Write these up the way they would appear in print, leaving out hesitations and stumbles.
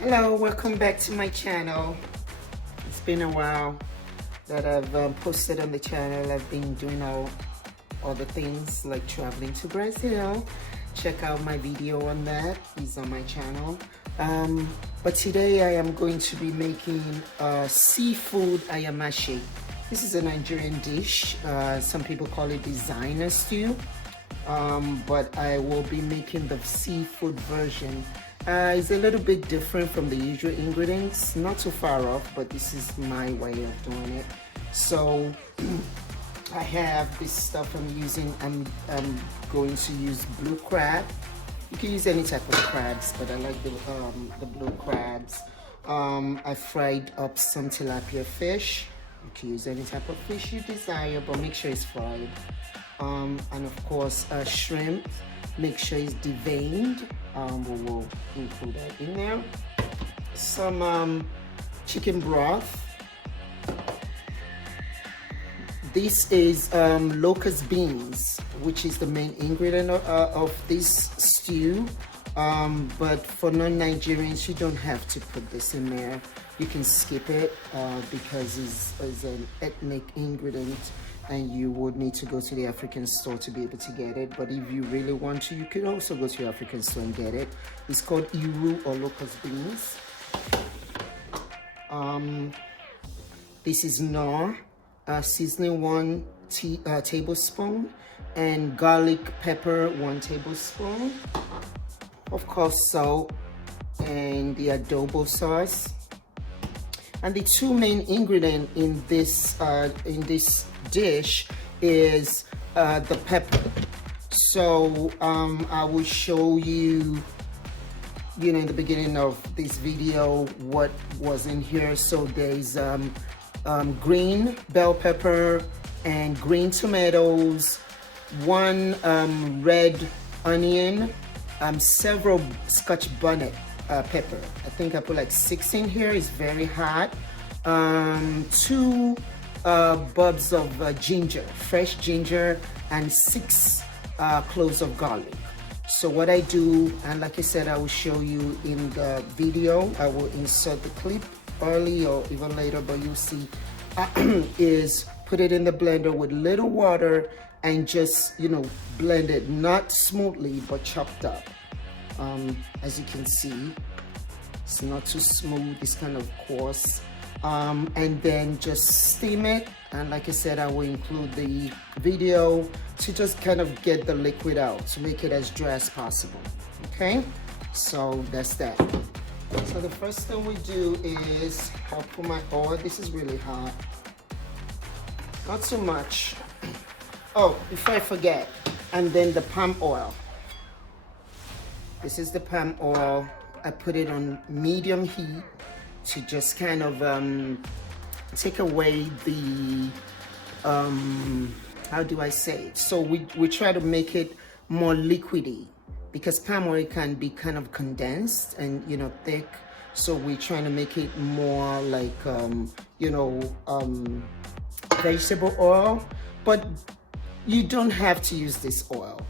Hello, welcome back to my channel. It's been a while that I've posted on the channel. I've been doing all the things like traveling to Brazil. Check out my video on that. It's on my channel. But today I am going to be making seafood ayamase. This is a Nigerian dish. Some people call it designer stew. But I will be making the seafood version. It's a little bit different from the usual ingredients, not too far off, but this is my way of doing it. So I have this stuff I'm using. I'm going to use blue crab. You can use any type of crabs, but I like the blue crabs. I fried up some tilapia fish. You can use any type of fish you desire, but make sure it's fried. And of course, shrimp. Make sure it's deveined. We will include that in there. Some chicken broth. This is locust beans, which is the main ingredient of this stew. But for non-Nigerians, you don't have to put this in there. You can skip it because it's an ethnic ingredient, and you would need to go to the African store to be able to get it. But if you really want to, you could also go to the African store and get it. It's called iru or locust beans. This is Knorr seasoning 1 tablespoon, and garlic pepper 1 tablespoon. Of course, salt and the adobo sauce. And the two main ingredients in this dish is the pepper. So I will show you, in the beginning of this video what was in here. So there's green bell pepper and green tomatoes, 1 red onion, several Scotch bonnet pepper. I think I put like 6 in here. It's very hot. 2 bulbs of ginger, fresh ginger, and 6 cloves of garlic. So what I do, and like I said, I will show you in the video. I will insert the clip early or even later, but you'll see, is put it in the blender with little water and just, blend it, not smoothly, but chopped up. As you can see, it's not too smooth, it's kind of coarse. And then just steam it. And like I said, I will include the video to just kind of get the liquid out, to make it as dry as possible. Okay, so that's that. So the first thing we do is I'll put my oil. This is really hot. Not too much. Oh, before I forget, and then the palm oil. This is the palm oil. I put it on medium heat to just kind of take away the, how do I say it? So we try to make it more liquidy, because palm oil can be kind of condensed and, thick. So we're trying to make it more like, vegetable oil, but you don't have to use this oil.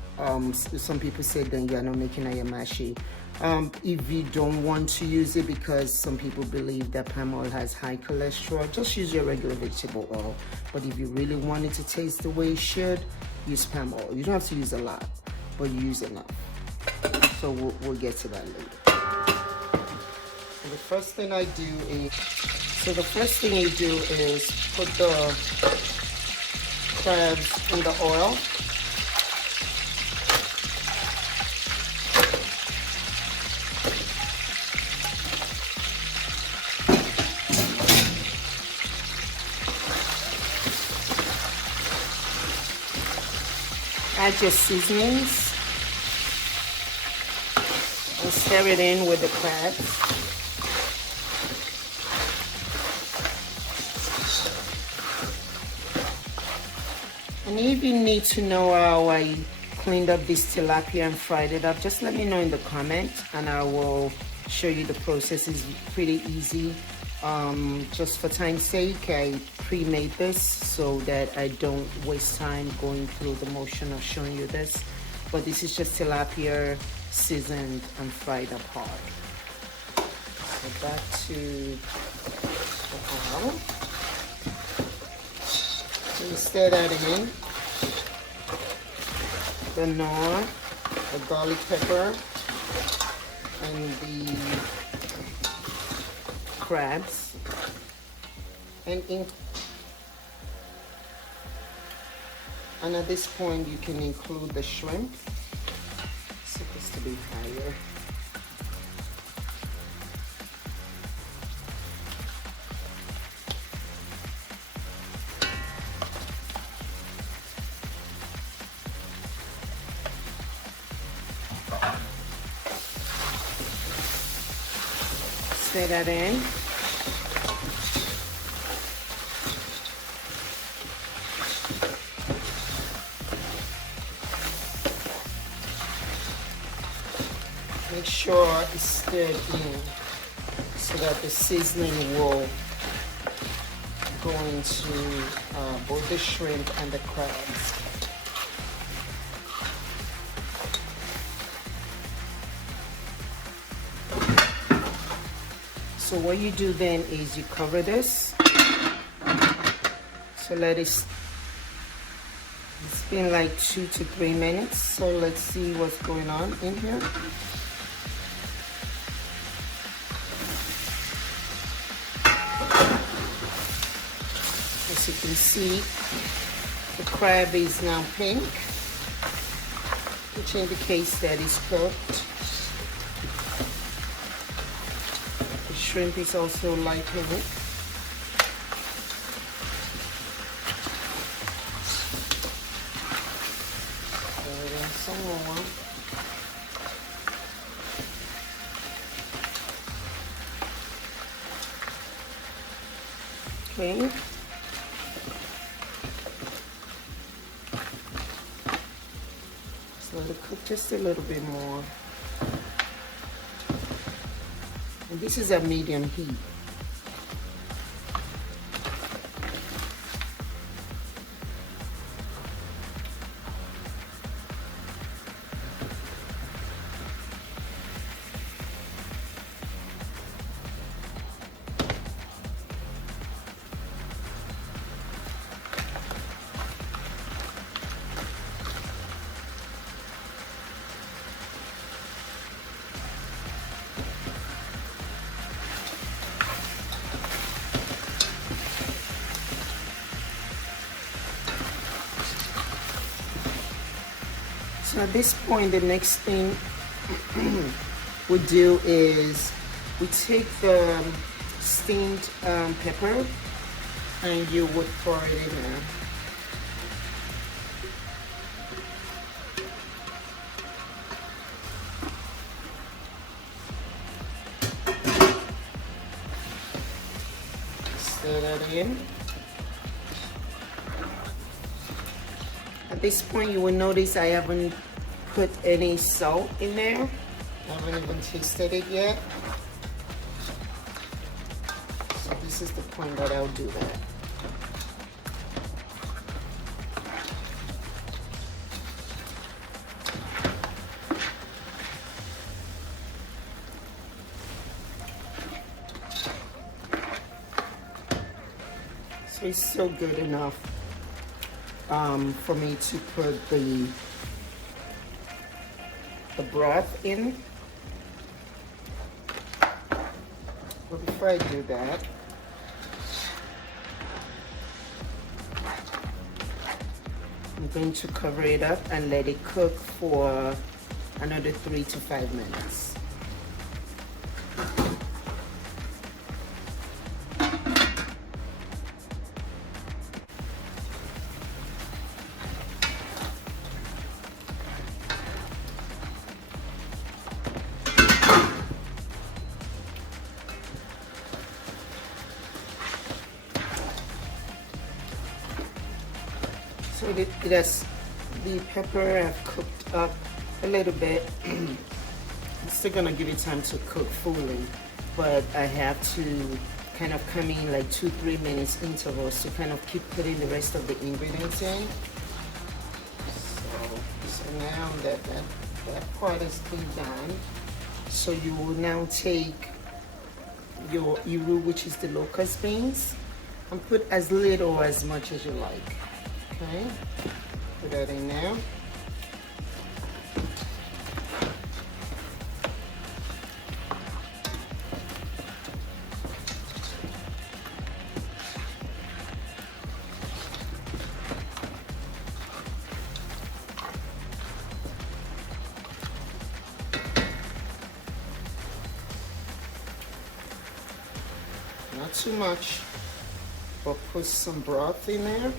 Some people say then you're not making ayamase. If you don't want to use it, because some people believe that palm oil has high cholesterol, just use your regular vegetable oil. But if you really want it to taste the way it should, use palm oil. You don't have to use a lot, but you use enough. So we'll get to that later. So the first thing I do is, you do is put the crabs in the oil. Add your seasonings and stir it in with the crabs. And if you need to know how I cleaned up this tilapia and fried it up, just let me know in the comment and I will show you the process. Is pretty easy. Just for time's sake, I pre-made this so that I don't waste time going through the motion of showing you this. But this is just tilapia seasoned and fried up hard. So back to the oil. You stir that in. The Knorr, the garlic pepper, and the crabs. And at this point you can include the shrimp. It's supposed to be higher. Stir that in. Make sure it's stirred in so that the seasoning will go into both the shrimp and the crabs. So what you do then is you cover this. So let it, it's been like 2 to 3 minutes. So let's see what's going on in here. As you can see, the crab is now pink, which indicates that it's cooked. The shrimp is also light pink. Some more. Okay. So let it cook just a little bit more. And this is a medium heat. So at this point, the next thing we do is we take the steamed pepper and you would pour it in there. Stir that in. At this point, you will notice I haven't put any salt in there. I haven't even tasted it yet. So this is the point that I'll do that. So it's still good enough for me to put the broth in. But before I do that, I'm going to cover it up and let it cook for another 3 to 5 minutes. So it has, the pepper have cooked up a little bit. I'm still gonna give it time to cook fully, but I have to kind of come in like 2-3 minutes intervals to kind of keep putting the rest of the ingredients in. So now that part is clean done, so you will now take your iru, which is the locust beans, and put as little or as much as you like. Okay, put that in there. Not too much, but put some broth in there.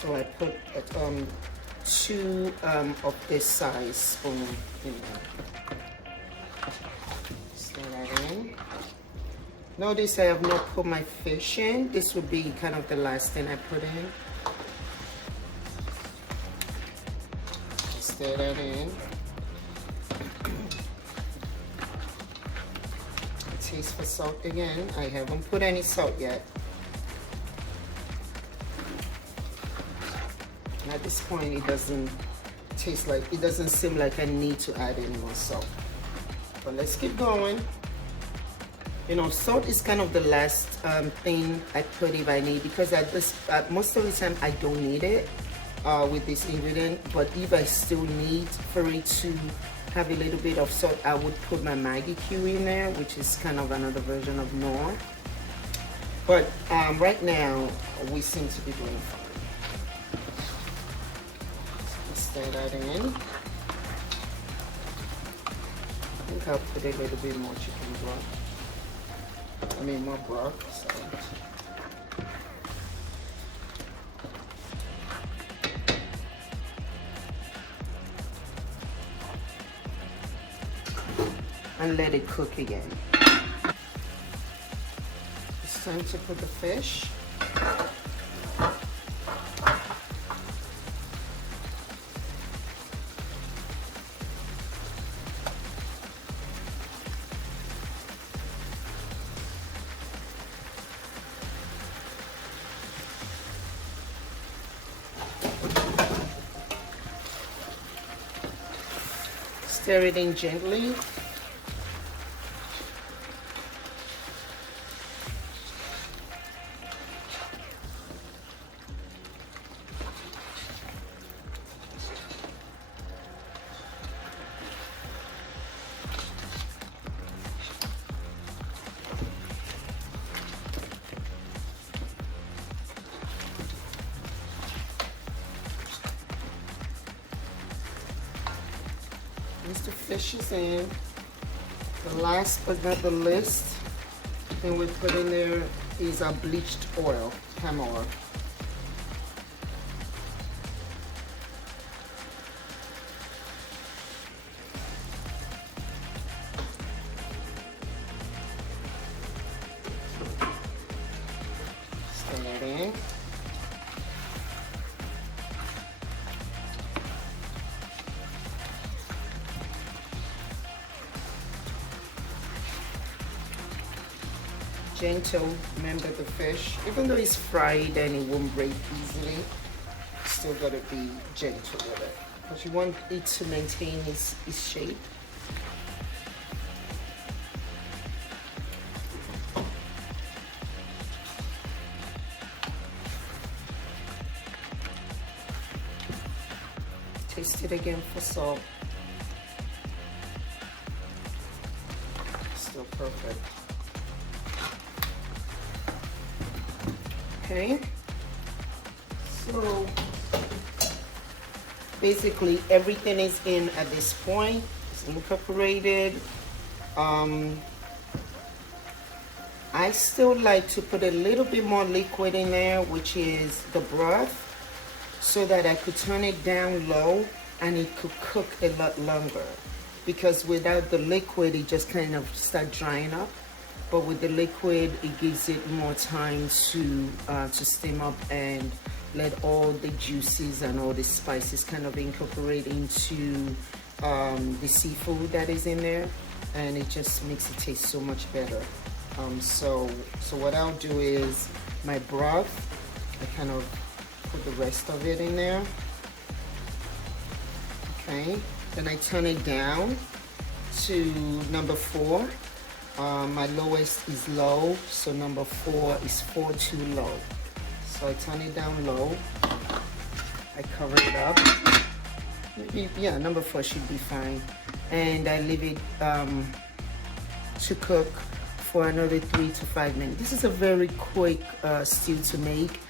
So I put 2 of this size spoon in there. Stir that in. Notice I have not put my fish in. This would be kind of the last thing I put in. Stir that in. Taste for salt again. I haven't put any salt yet. And at this point, it doesn't seem like I need to add any more salt. But let's keep going. You know, salt is kind of the last thing I put if I need, because most of the time I don't need it with this ingredient. But if I still need for it to have a little bit of salt, I would put my Maggi cube in there, which is kind of another version of Knorr. But right now, we seem to be doing fine. Let's stir that in. I think I'll put a little bit more chicken broth. I mean, more broth, sorry. And let it cook again. It's time to put the fish. Stir it in gently. Once the fish is in, the last but not the least thing we put in there is our bleached oil, palm oil. Stir that in. Gentle, remember the fish, even though it's fried and it won't break easily, still gotta be gentle with it, because you want it to maintain its shape. Taste it again for salt. Still perfect. Okay, so basically everything is in at this point. It's incorporated. I still like to put a little bit more liquid in there, which is the broth, so that I could turn it down low and it could cook a lot longer, because without the liquid it just kind of start drying up. But with the liquid, it gives it more time to steam up and let all the juices and all the spices kind of incorporate into the seafood that is in there, and it just makes it taste so much better. So what I'll do is my broth, I kind of put the rest of it in there. Okay, then I turn it down to number 4. My lowest is low, so number 4 is 4 too low. So I turn it down low. I cover it up. Maybe, yeah, number 4 should be fine. And I leave it to cook for another 3 to 5 minutes. This is a very quick stew to make.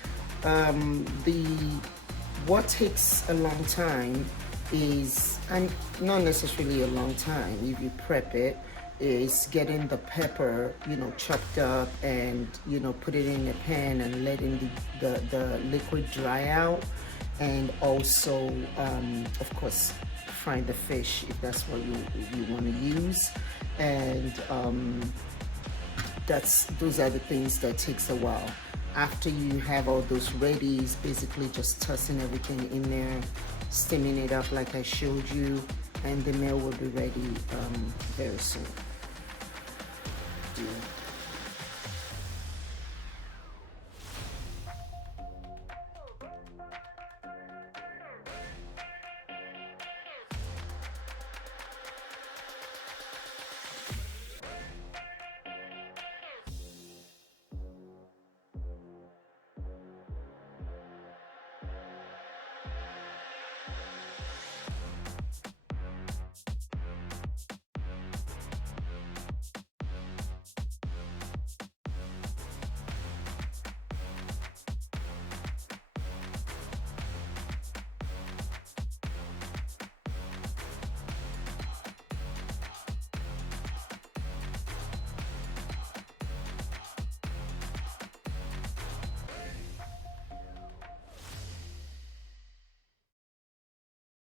What takes a long time is, and not necessarily a long time if you prep it, is getting the pepper, you know, chopped up and, you know, put it in a pan and letting the liquid dry out, and also of course frying the fish if that's what you want to use. And those are the things that takes a while. After you have all those ready, it's basically just tossing everything in there, steaming it up like I showed you, and the meal will be ready very soon. Yeah.